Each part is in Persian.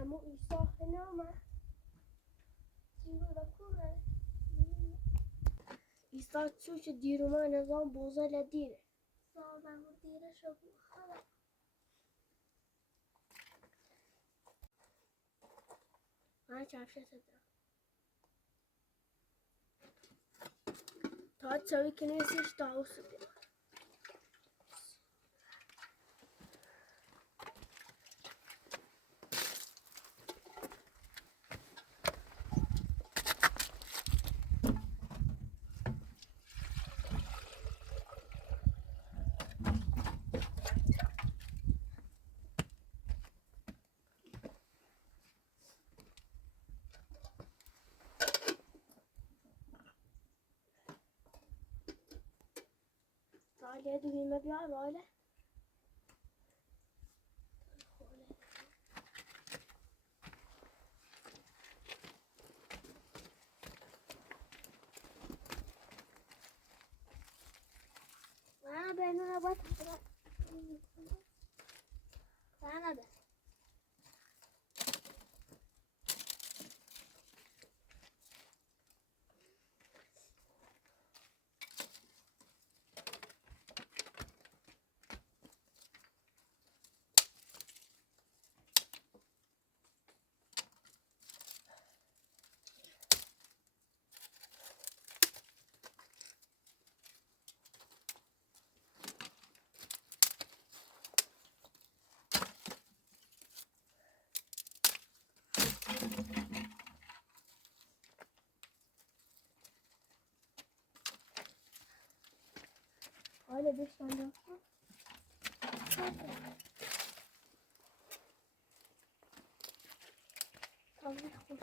Kamu iso kenapa? Iso që di rumah në zonë buza la dire. Sa ma më dire shumë hala. Ma qafshe se të. Ta që vi kënë si shtahu së bja. Rale duhi me bja, rale. Ana be, ana bat. Ana be. Öyle bir tane olsa. Tabii hoş.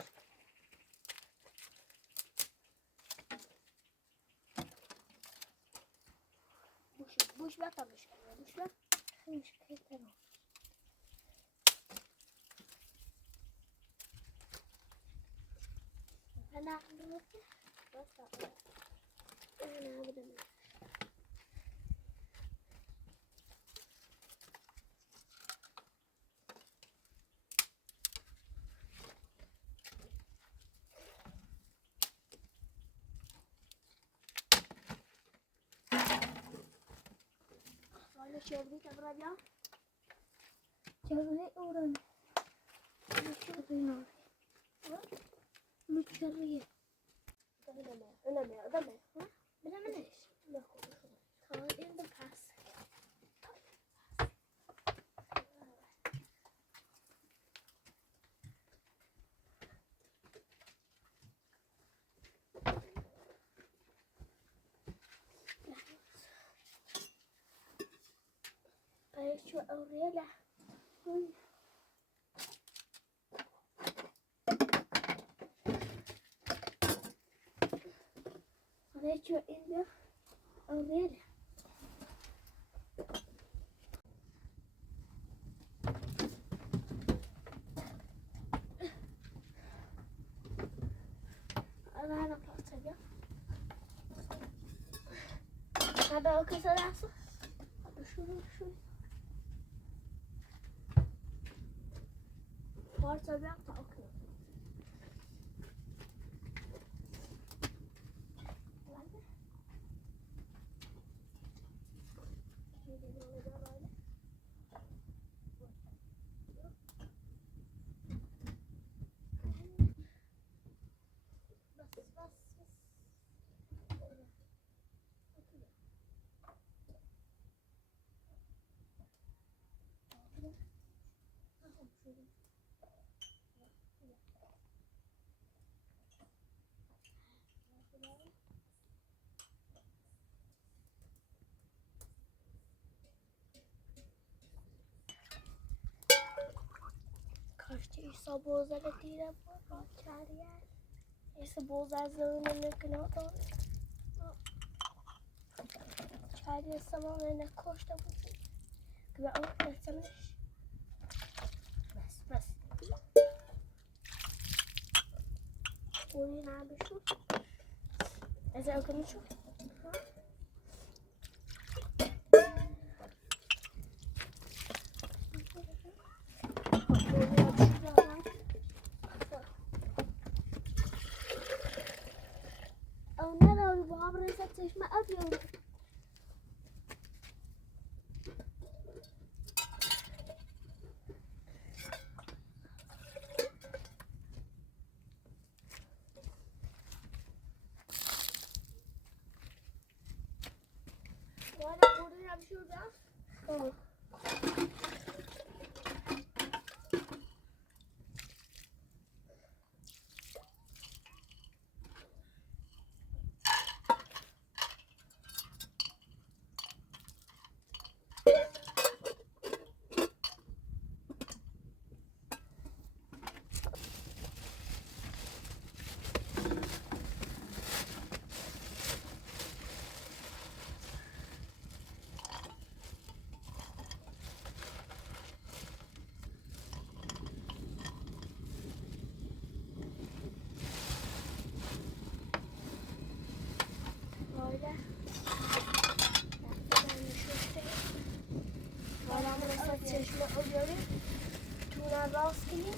Boş ver tabii şey. Boş ver. Hiç kıyıtlar olsun. أنا أعمل بس أنا أبدأ ولا شربي تبرد يا شربي أوران شربي نار متشرية أنا ما بلا مناش خلاص in the past شو أوريلا Weet je in de alweer? Ana plaats heb je? Hebben we ook eens laatste? Waar zou je ook nog? Kaçtı İsa Bozer'e değil bu. Kariyer. İsa Bozer zırhını kınadı. Kariyer zamanlarına koştu bu. Ve anlatmamış. Bas. Oyun abi şu. Ezel konuşuyor. Onlar bu haberi satışma atıyorum. Valla burada yapışıyor biraz. Tamam. Böyle. Valla burası çeşme alıyorum. Tuğla rastgele.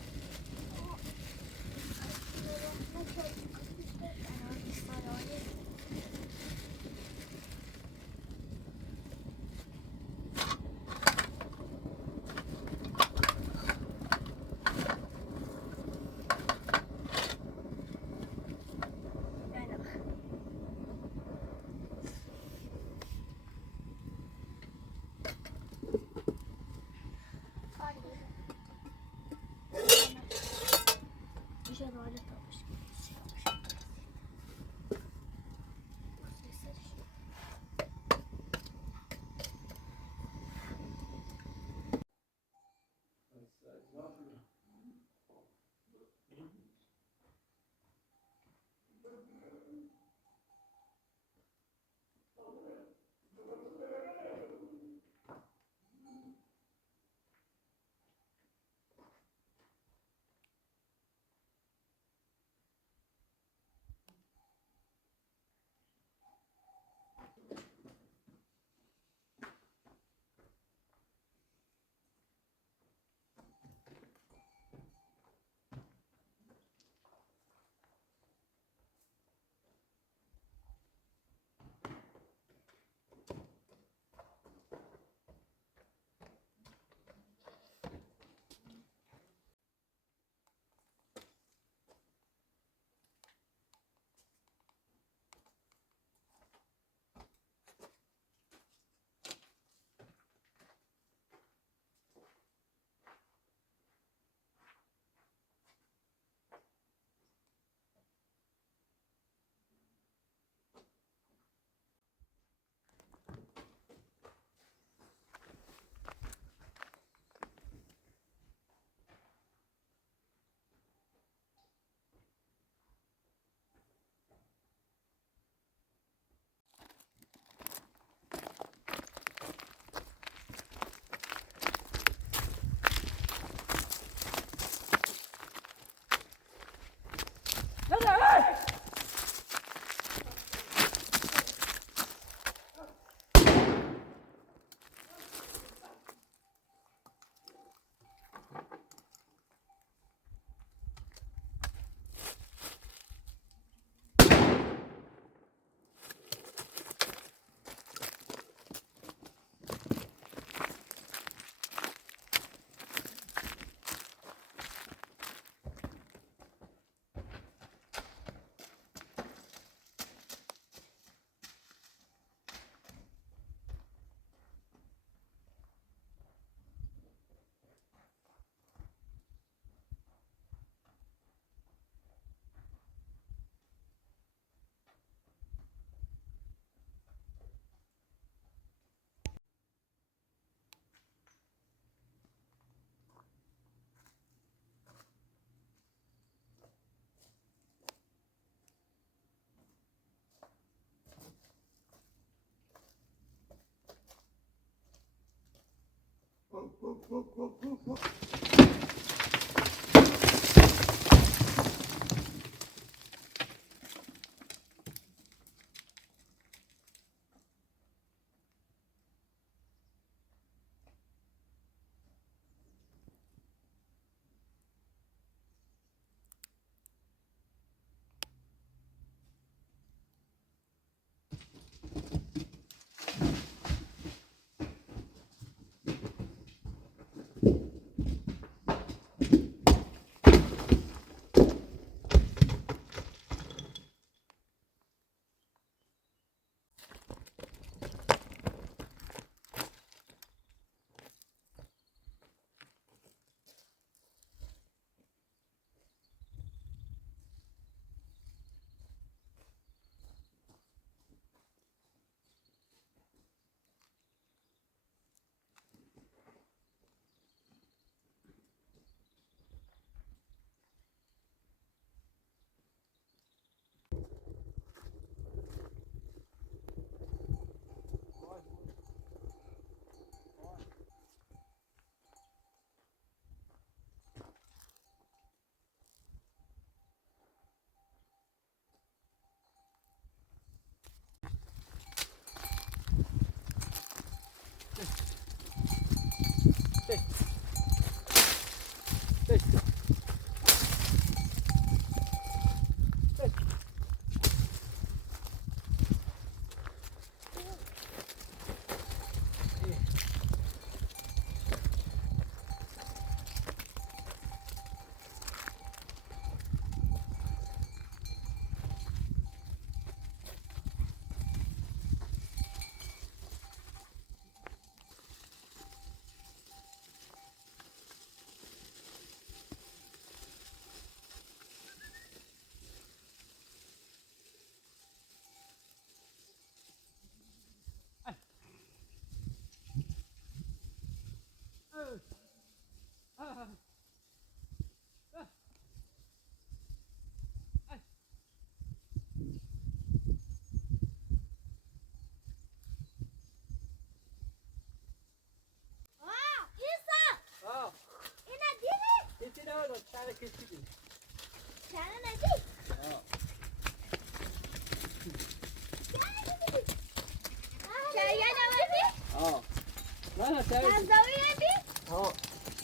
نه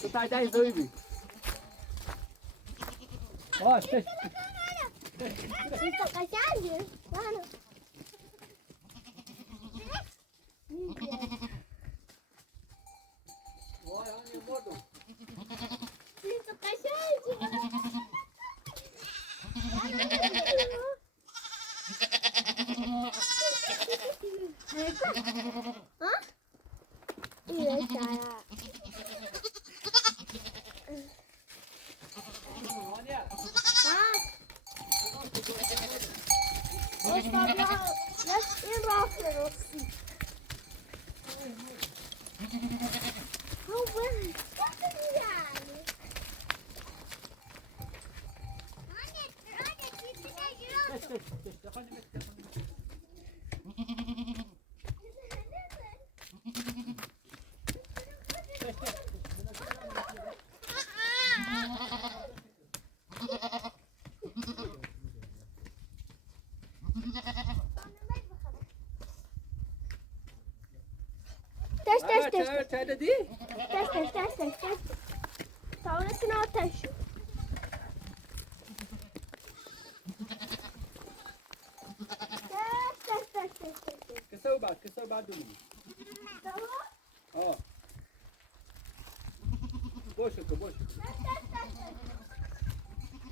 تو تای زوی بی باش چای دادی؟ تش تاونتون آتش شد کسا بعد دونی باشه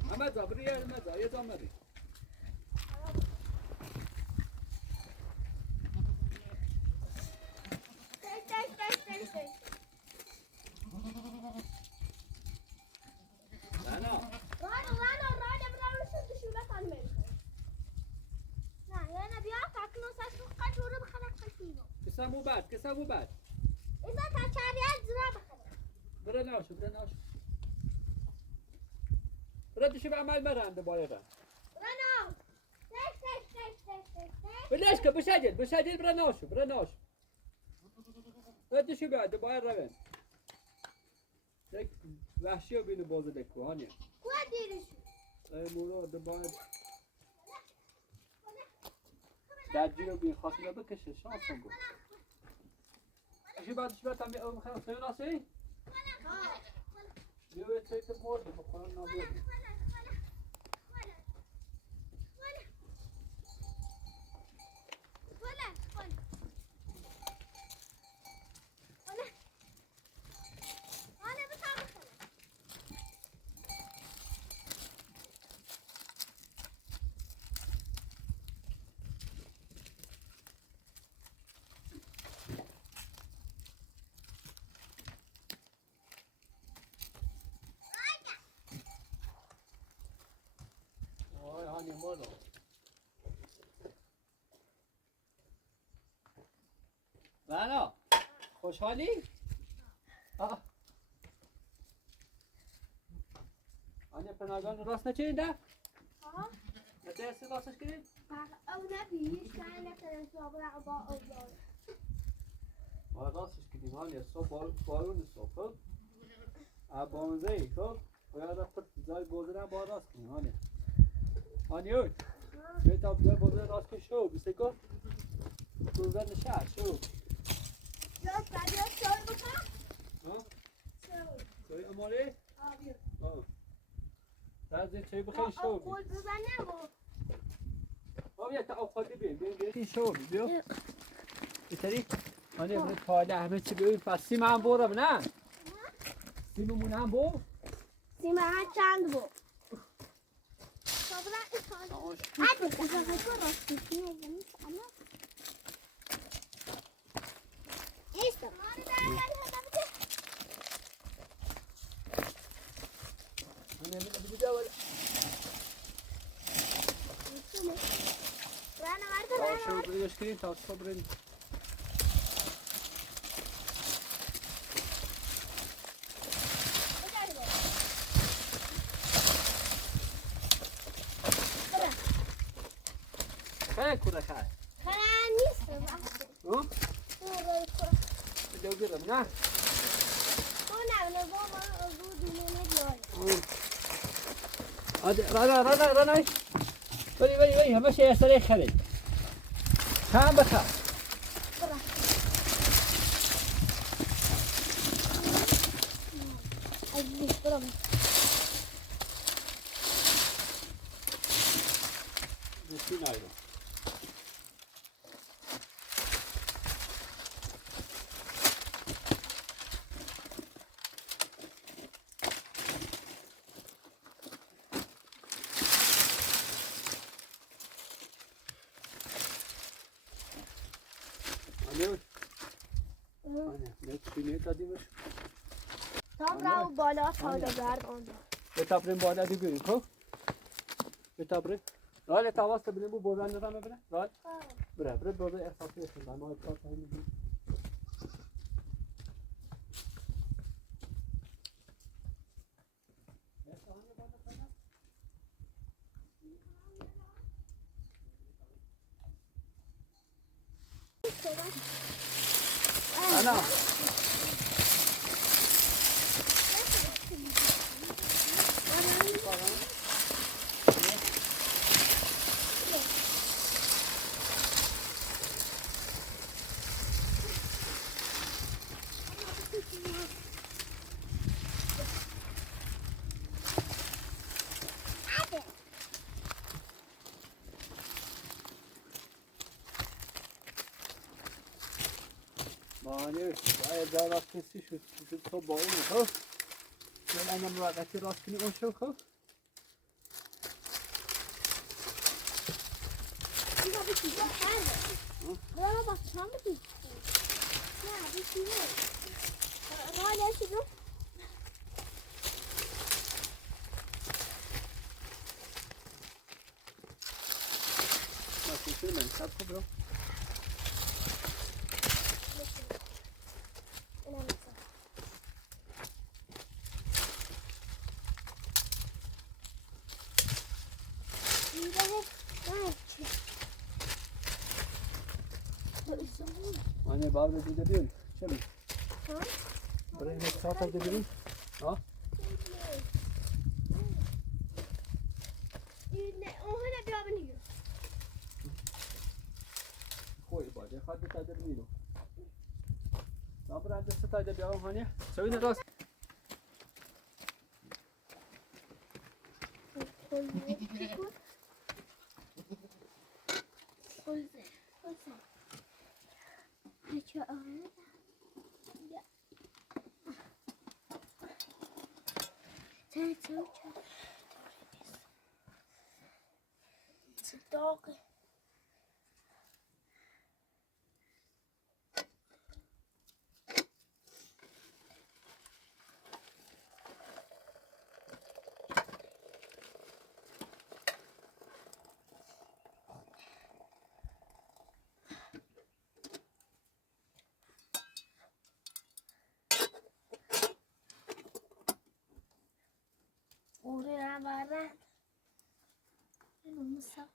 محمد زابری یه زامری کسا مو بعد إذا تشاريات زرابة برا ناشو برا دشي بعمل مرة بايرة رنو بلاش بشاجل برا ناشو برا دشي بعد بايرة وين یک وحشی رو بینو بازه دکو هانیه کجا دیرش مراد باید درجی رو بین خاصی رو بکشه شانس هم بود اشی بعدش باید هم بیارم خیلی سوی ناسی؟ بیا باید سوی که مرده بخورم نابیادی آی هانی مرده بنا خوشحالی؟ آه آنیا پناهگان راست نچیده؟ ها نتیستی راستش کنید؟ او نبیش کنه نکنه صابر با اوزار ما راستش کنیم آنیا صبح بارون صبح بانزه ای خب باید رفت جای گذرم با راست کنیم آنیا آنیا بیت آب جای گذر راست کن شو بیسته کن گذر نشه شو Yok ben yok sor bakalım. ها؟ Sor. سوی امالی؟ Abi. آه تازه چای بخیر شو Kol bibene bu. آب یه تا خودی بیم شو بیو بیتری آنیا برای پاله همه چی بیم پس سیم هم برم نه سیممون هم برم Sima çand bu. Sabra ifade. Hadi kızım bu rastlıkını yazmış ama. İşte. آنیا من بیده ولی Rana vardı آه rana شو vardı. بریش کنیم تا صبرین خیلی کوره خیلی Karan nisin? ها؟ دیو بیرم نه Bu ne? Bu bana bu düğmene diyor. رانا ولی همه شی سری خرید کم بخر Aziz buram. دوستی نایدم آنیا چینه دادیمش Sabra bu bala saudagar onda. بتابریم بالا دی بریم خب بتابریم رال تواست ببینیم بو بردن ندام ببینه رال بره برده احساسی شدن ما احساس همین انا مانیش باید جا راست کسی شد تو با اون خب من انم راقتی راست کنی اون شو خب Bir şey yok. Buraya bak tam mı düştü? Ya bir şey yok. Hala şey yok. Nasıl sürmen sat kubro Anne bağlı dedi diyor. Şimdi. Buraya ne saat aldı dedim. ها اون هنا بیا بنیو خوی باشه خاطر تاجر میرو نابرا دست تاجر بیام هانیه سوید راست صداقه Uri barat. Ini masak.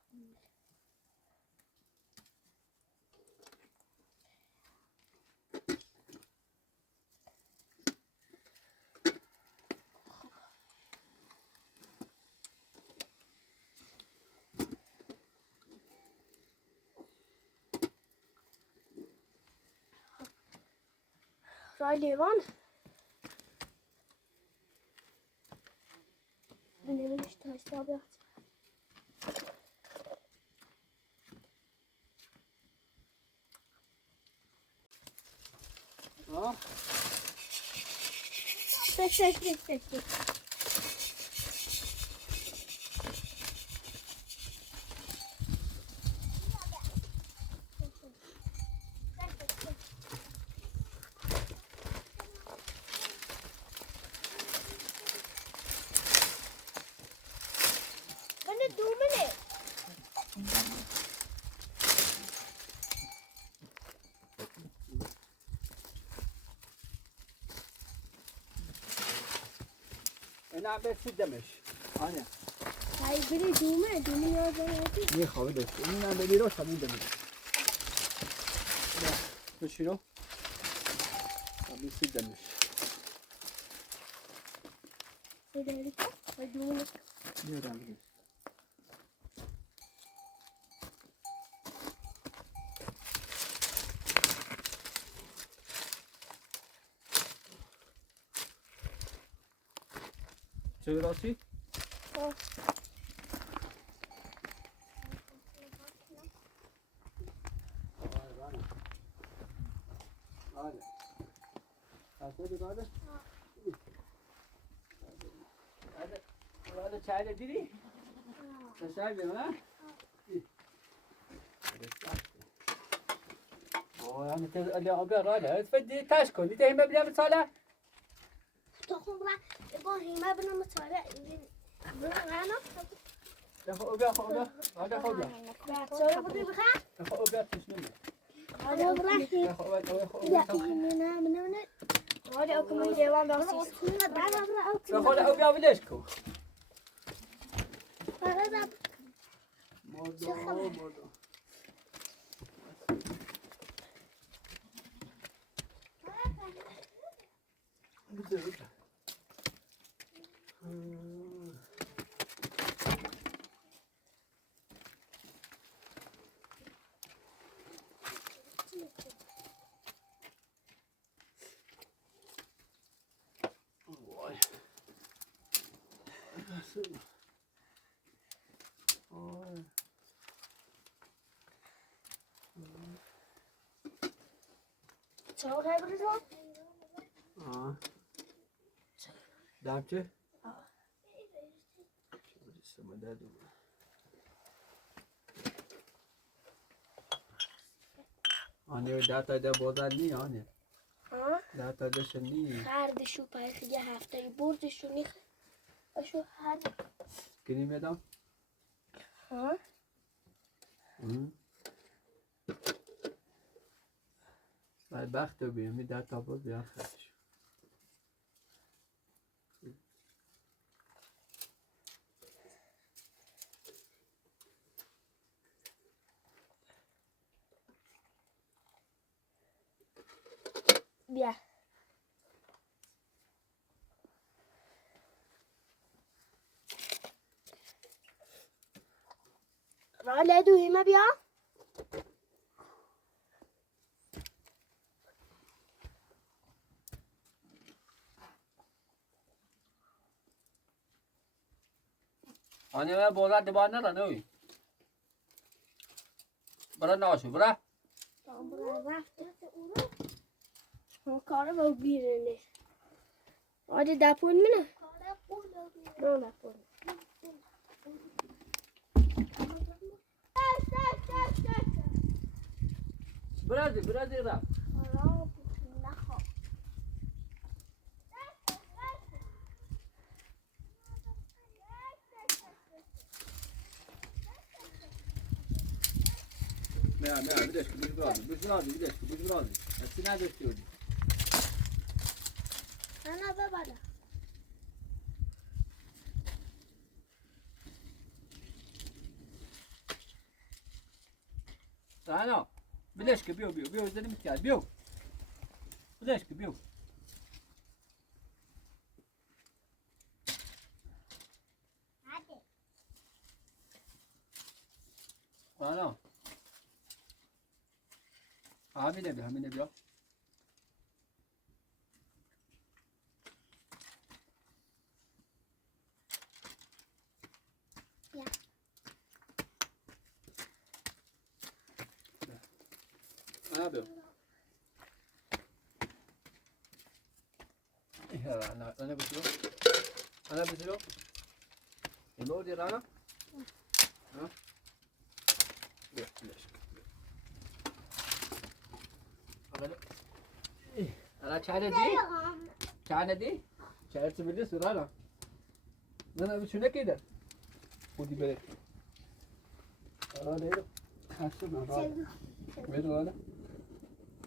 Rای لیوان بنویش تا حساب ها بش من 2 منه اینا بسیدمش هانیه هاي بری دومه یاد میخواد دست اینا بگیرو شامون دمی بشیرو بسیدمش فدریکا و دومه میادم چه راستی؟ هذا çayda diri. Çay ver ha. يعني اللي أقرأ له تفدي تاشكو اللي تهم بلا مثلا تخم را يقول ما بنا مطالع أنا أخو أبي هذا أخو أبي سوي بدي بخا أخو أبي تشنو هذا براحتي أخو أبي لا من هذا أكو من جوان بسيط أخو أبي ليش كو هذا موضوع شو هاي بريزون دامچه سمدادو آنی داتا دا بودن نی آنی داتا داشت نی هردشو پایخ یه هفته بردشو نیخ اشو هر کنی میدم بعد بخت رو بیمی داتا بود بیان خرش بیا را لدو همه بیا آنی من بازار دبان ندارم نوی برا ناشو برا کاره با بیرونه آده دپون منه نه دپون برا دی را نه بیدش که بیش برازی اصلی نداشتی بودی نه ببالا نه بیدش که بیو زنی میتیاد بیو بیدش که بیو نه همینه بیا بیا انا بسلو الموت يا رانا ها ليش انا كان دي تبدي سرانا انا بشنو كده ودي بالك انا ده حسنا وين انا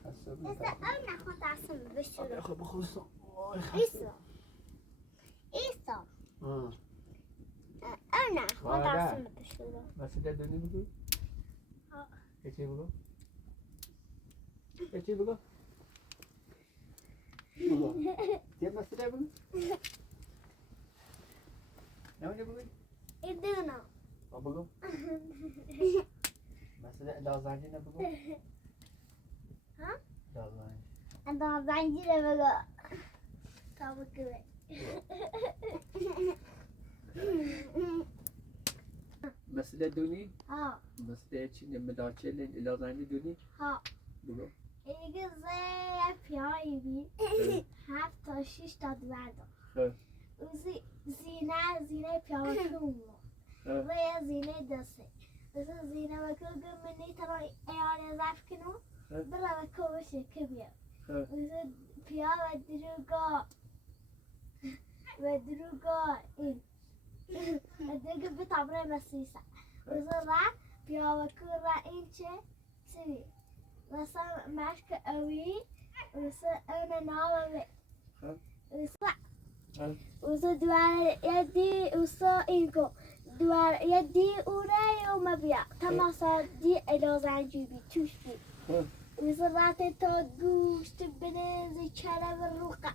حسنا انا خد عصم بشرب اخذ بخلصه إيسا أنا خد عصم بشرب بس ده دني بقول ايش بقول كيف بس ده بقول نعم بقول إدينا بقول بس ده لازاني بقول ها لازاني أنا بعندي بقى كابك بس ده دوني ها بس ده چی مداچه لازاني دوني ها بگو ایگه زی پیایی بی 7 تا 6 تا دوردم زینه پیاوکون و یه زینه دسته مثل زینه وکو گمینی ترا ایاره زف کنو برا وکو بشه که بیا مثل پیا و دروگا این دیگه بتابره مسیسه مثل را پیا وکو را این چه سوی مثلا مشک اوی مثل اون نامه مثل دوار یدی مثل اینکو دوار یدی اوره و مبیا تماسا دی الازنجی بی توش بی مثل رات تا گوشت بنزی چرا و روقه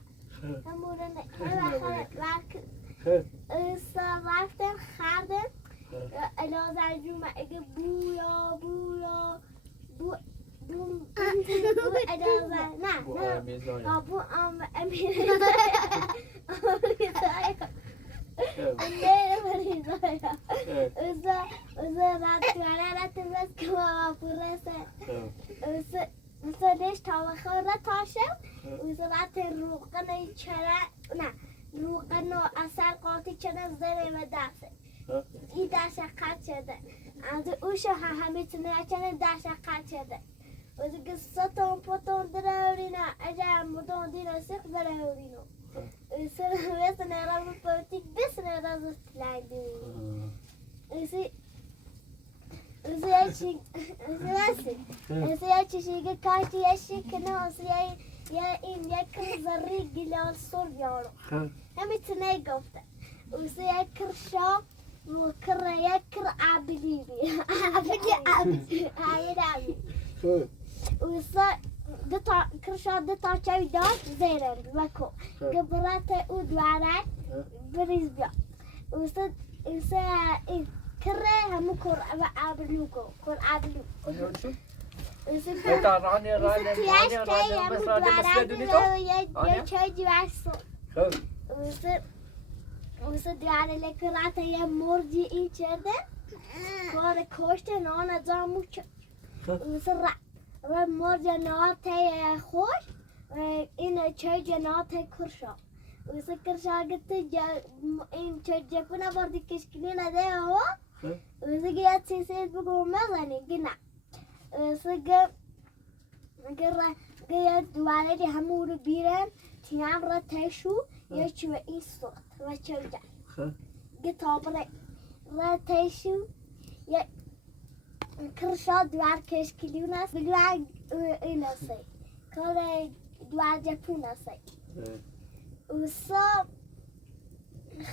همونه وقت رفتم خردم الازنجی ما اگه بویا بو اجازه نه بو امیره رات بس که پرسه سدش تا بخوره تاشم رات روغن چرا نه روغن و اثر قاطی چرا زره و دسته این دست قد شده از اوش همه تونه چنه دست قد شده و دیگه ستون پتون دراورینا اجام مدون دینا سیخ دراورینو سر نرام پرتیک بس نرام استلاندی اسی چیزی که کاشتی اشی کنه اسی یا این یک زری گلال سر بیارو همین تنه گفته اسی یک کرشا وكر يكر عبدي عبدي وصار دتا كرشا دتا شاي داش زيرن لكو قبرات ودوارات بريز بيا وصار كره همو كور عبلو كور عبلو آنیا شو وزي بتا رانی رانی تياش رانی تي رانی همو بس رانی دوارا مسکه دونی تو يا چای جواسو خب وزي دوارا لكرات يا مرجي این چرده کار کشت نان زامو وزي را مرجي ناته خوش این چای جناته کرشا وزي کرشا قلت این چای جپنا باردی کشکلی نده هو وزي قياد سيسيد بقول مغني قلنا وزي قياد والدي همور بيرن تيام رتشو يشوى این صوت رتشوجا قلت عبري رتشو يا كرشا دوار كشكلي ناس بقول إلى سي كله دوار جبونا سي وصاب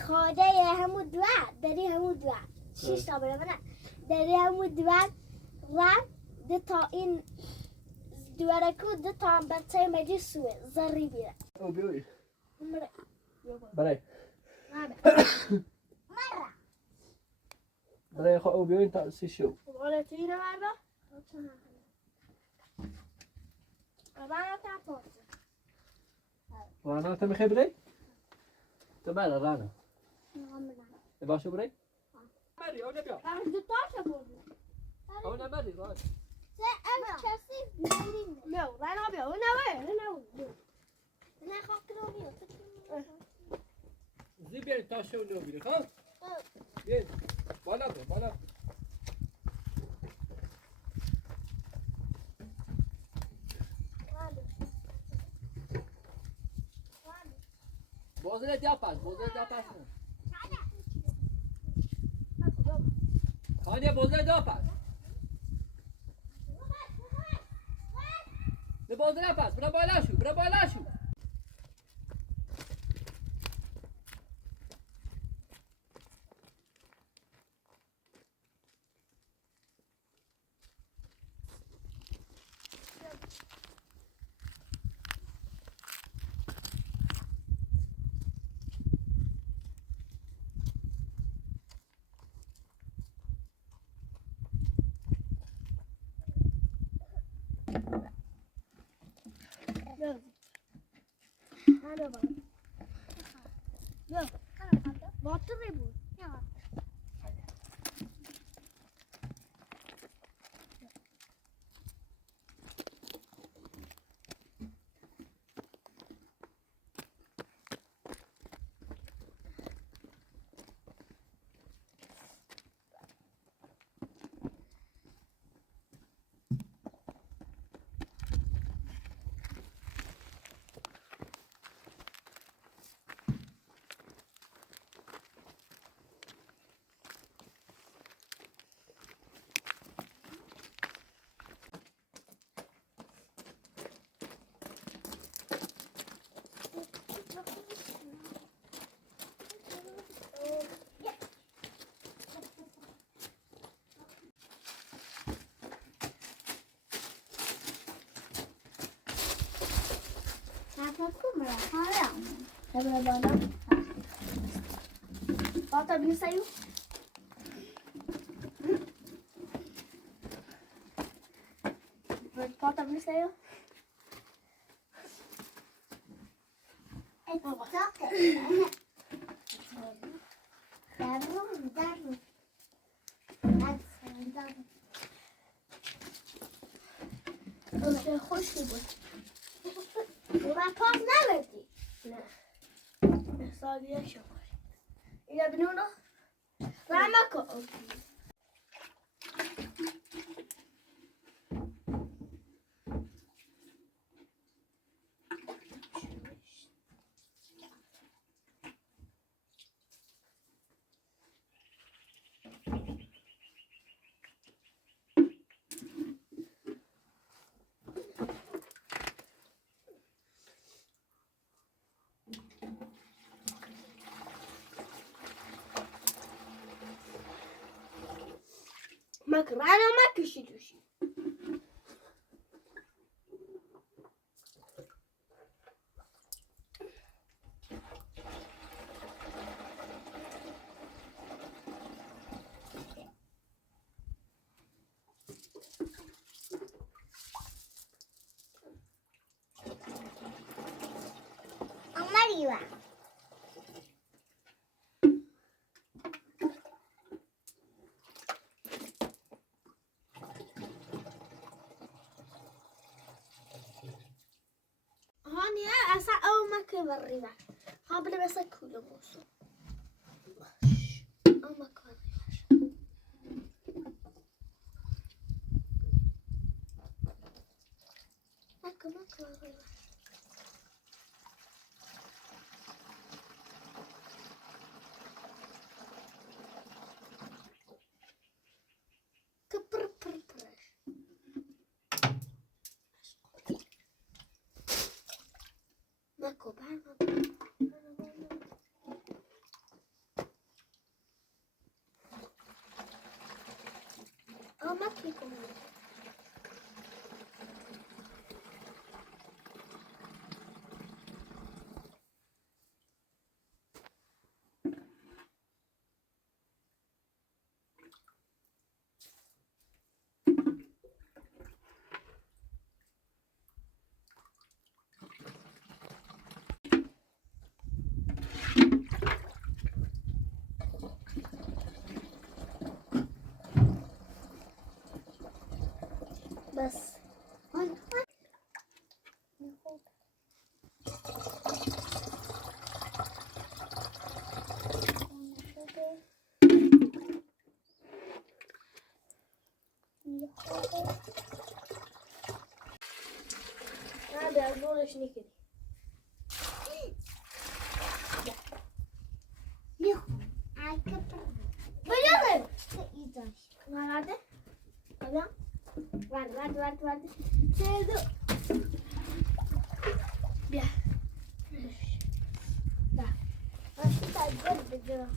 خاده همو دوار داری همو دوار شش تا بره داری همو دوار رم ده تا این دواره کو ده تا هم بچه مجی سوه زری بیره او بیوی مره برای مره برای خو او بیوی تا سی شو ولی تیره مرده رانا تا پارزه رانا تا میخوای بری؟ تو بله رانا باشو بری؟ بری او نبیا دو تاشا بردی او نبری رانا سه اما کسی بیریم میو رانا بیا اون نوه نه خواه کنو بیا زی بیاری تا شو نو بیری خب؟ بیاری بالا برو بالا بازه دیا پس نه خانیه بازه دیا پس به بازه نپس برا بالا شو Hadi bakalım. Yok. Batır bu. Bota bem saiu. Bota bem saiu. خوش بود. من پاس نبردی. نه. سالیه شو. اینا بنونو. رامکو. مكرانة ما كشيتوشي که بری بر قابل مثل کولو موسو اما کاری بر مکو بری بر کپر پر پرش مکو بر مکو کنم بس هذا أقولش نكدي يخو عالكبر بلغم ما هذا هذا ورد سيدو بيا لا بس تجرب جرا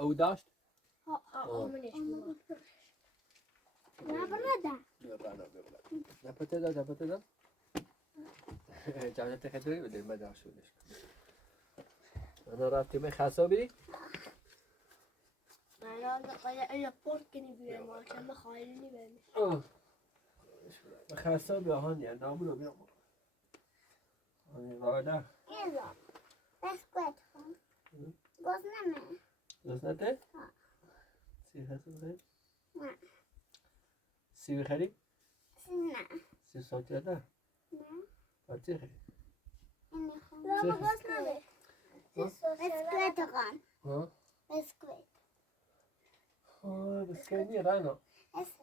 او داشت؟ آمنش نه برده نه پته دا جانت خیلی بده بداش بودش انا رفتیم خاصا بری؟ انا پورت کنی بیرم آشم بخواهی نی خاصا بیا هان یا نامونو بیا وادا ایزا بسکویت خون باز نمه دوست نته؟ سی خاصا بخیر؟ نه سی بخری؟ نه سی ساعتی نه؟ نه پاتی خیلی اینی خون نه باز نمه بسکویت خون ها؟ بسکویت بسکنی راینا اس